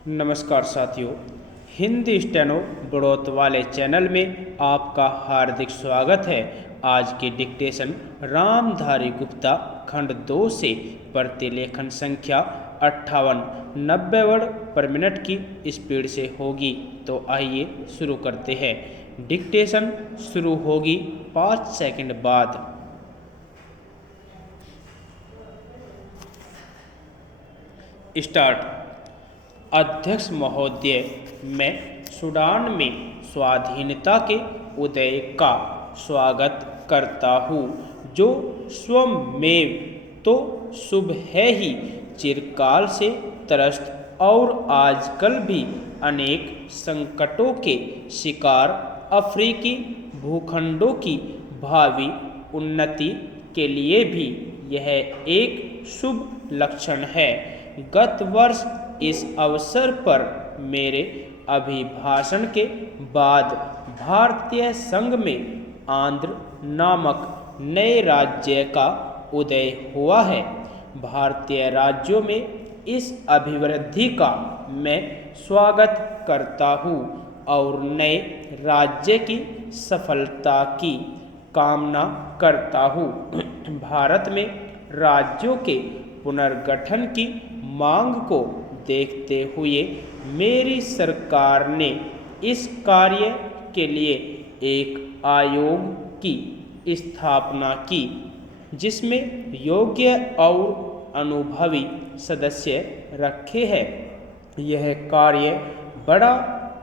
नमस्कार साथियों, हिंदी स्टेनो बढ़ोत वाले चैनल में आपका हार्दिक स्वागत है। आज की डिक्टेशन रामधारी गुप्ता खंड 2 से प्रतिलेखन संख्या 58 90 वर्ड पर मिनट की स्पीड से होगी। तो आइए शुरू करते हैं। डिक्टेशन शुरू होगी 5 सेकंड बाद। स्टार्ट। अध्यक्ष महोदय, मैं सूडान में स्वाधीनता के उदय का स्वागत करता हूँ, जो स्वमेव तो शुभ है ही, चिरकाल से त्रस्त और आजकल भी अनेक संकटों के शिकार अफ्रीकी भूखंडों की भावी उन्नति के लिए भी यह एक शुभ लक्षण है। गत वर्ष इस अवसर पर मेरे अभिभाषण के बाद भारतीय संघ में आंध्र नामक नए राज्य का उदय हुआ है। भारतीय राज्यों में इस अभिवृद्धि का मैं स्वागत करता हूँ और नए राज्य की सफलता की कामना करता हूँ। भारत में राज्यों के पुनर्गठन की मांग को देखते हुए मेरी सरकार ने इस कार्य के लिए एक आयोग की स्थापना की, जिसमें योग्य और अनुभवी सदस्य रखे हैं। यह कार्य बड़ा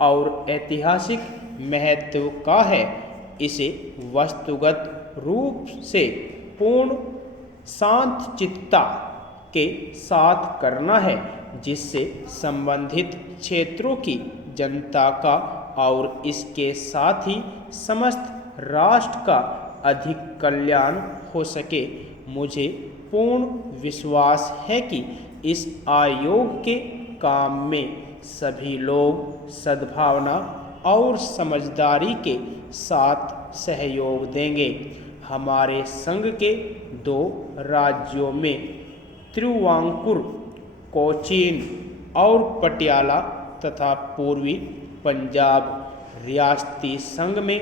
और ऐतिहासिक महत्व का है। इसे वस्तुगत रूप से पूर्ण शांतचित्तता के साथ करना है, जिससे संबंधित क्षेत्रों की जनता का और इसके साथ ही समस्त राष्ट्र का अधिक कल्याण हो सके। मुझे पूर्ण विश्वास है कि इस आयोग के काम में सभी लोग सद्भावना और समझदारी के साथ सहयोग देंगे। हमारे संघ के 2 राज्यों में तिरुवांकुर, कोचीन और पटियाला तथा पूर्वी पंजाब रियासती संघ में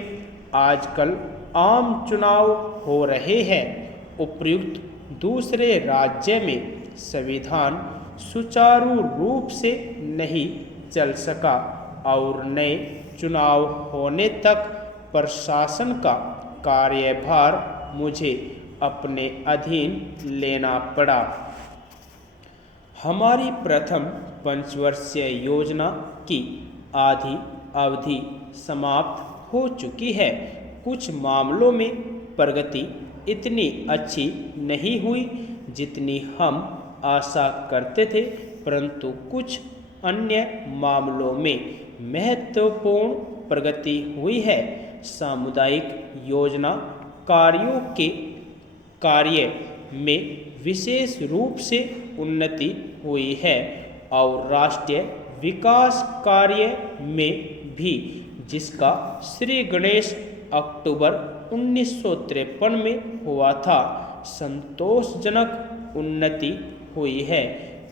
आजकल आम चुनाव हो रहे हैं। उपर्युक्त दूसरे राज्य में संविधान सुचारू रूप से नहीं चल सका और नए चुनाव होने तक प्रशासन का कार्यभार मुझे अपने अधीन लेना पड़ा। हमारी प्रथम पंचवर्षीय योजना की आधी अवधि समाप्त हो चुकी है। कुछ मामलों में प्रगति इतनी अच्छी नहीं हुई जितनी हम आशा करते थे, परंतु कुछ अन्य मामलों में महत्वपूर्ण प्रगति हुई है। सामुदायिक योजना कार्यों के कार्य में विशेष रूप से उन्नति हुई है और राष्ट्रीय विकास कार्य में भी, जिसका श्री गणेश अक्टूबर 1953 में हुआ था, संतोषजनक उन्नति हुई है।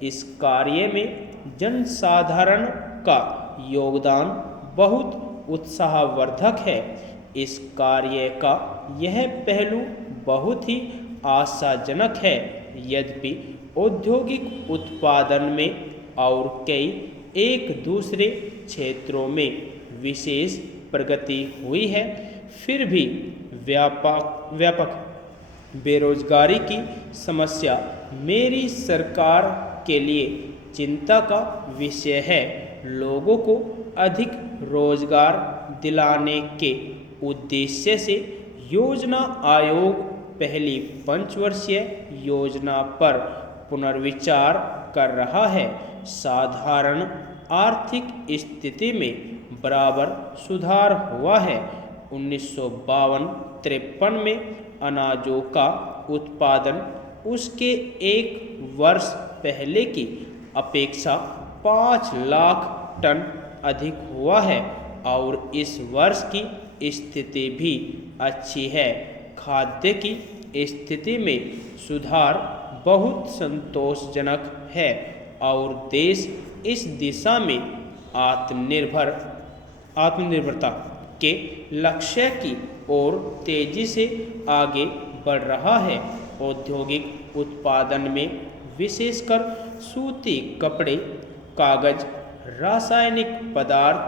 इस कार्य में जनसाधारण का योगदान बहुत उत्साहवर्धक है। इस कार्य का यह पहलू बहुत ही आशाजनक है। यद्यपि औद्योगिक उत्पादन में और कई एक दूसरे क्षेत्रों में विशेष प्रगति हुई है, फिर भी व्यापक बेरोजगारी की समस्या मेरी सरकार के लिए चिंता का विषय है। लोगों को अधिक रोजगार दिलाने के उद्देश्य से योजना आयोग पहली पंचवर्षीय योजना पर पुनर्विचार कर रहा है। साधारण आर्थिक स्थिति में बराबर सुधार हुआ है। 1952-53 में अनाजों का उत्पादन उसके एक वर्ष पहले की अपेक्षा 5 लाख टन अधिक हुआ है और इस वर्ष की स्थिति भी अच्छी है। खाद्य की स्थिति में सुधार बहुत संतोषजनक है और देश इस दिशा में आत्मनिर्भरता के लक्ष्य की ओर तेजी से आगे बढ़ रहा है। औद्योगिक उत्पादन में विशेषकर सूती कपड़े, कागज, रासायनिक पदार्थ,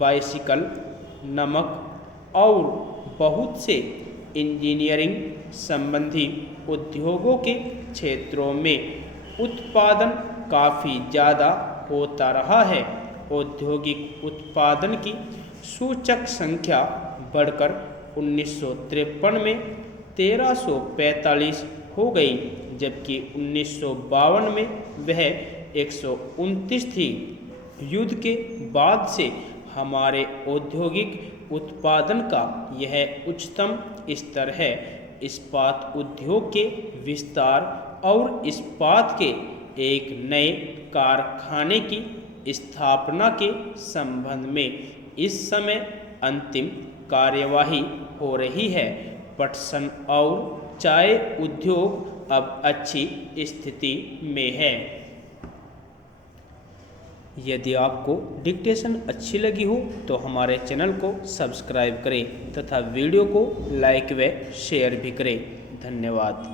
बाइसिकल, नमक और बहुत से इंजीनियरिंग संबंधी उद्योगों के क्षेत्रों में उत्पादन काफ़ी ज़्यादा होता रहा है। औद्योगिक उत्पादन की सूचक संख्या बढ़कर 1953 में 1345 हो गई, जबकि 1952 में वह 129 थी। युद्ध के बाद से हमारे औद्योगिक उत्पादन का यह उच्चतम स्तर है। इस्पात उद्योग के विस्तार और इस्पात के एक नए कारखाने की स्थापना के संबंध में इस समय अंतिम कार्यवाही हो रही है। पटसन और चाय उद्योग अब अच्छी स्थिति में है। यदि आपको डिक्टेशन अच्छी लगी हो तो हमारे चैनल को सब्सक्राइब करें तथा वीडियो को लाइक व शेयर भी करें। धन्यवाद।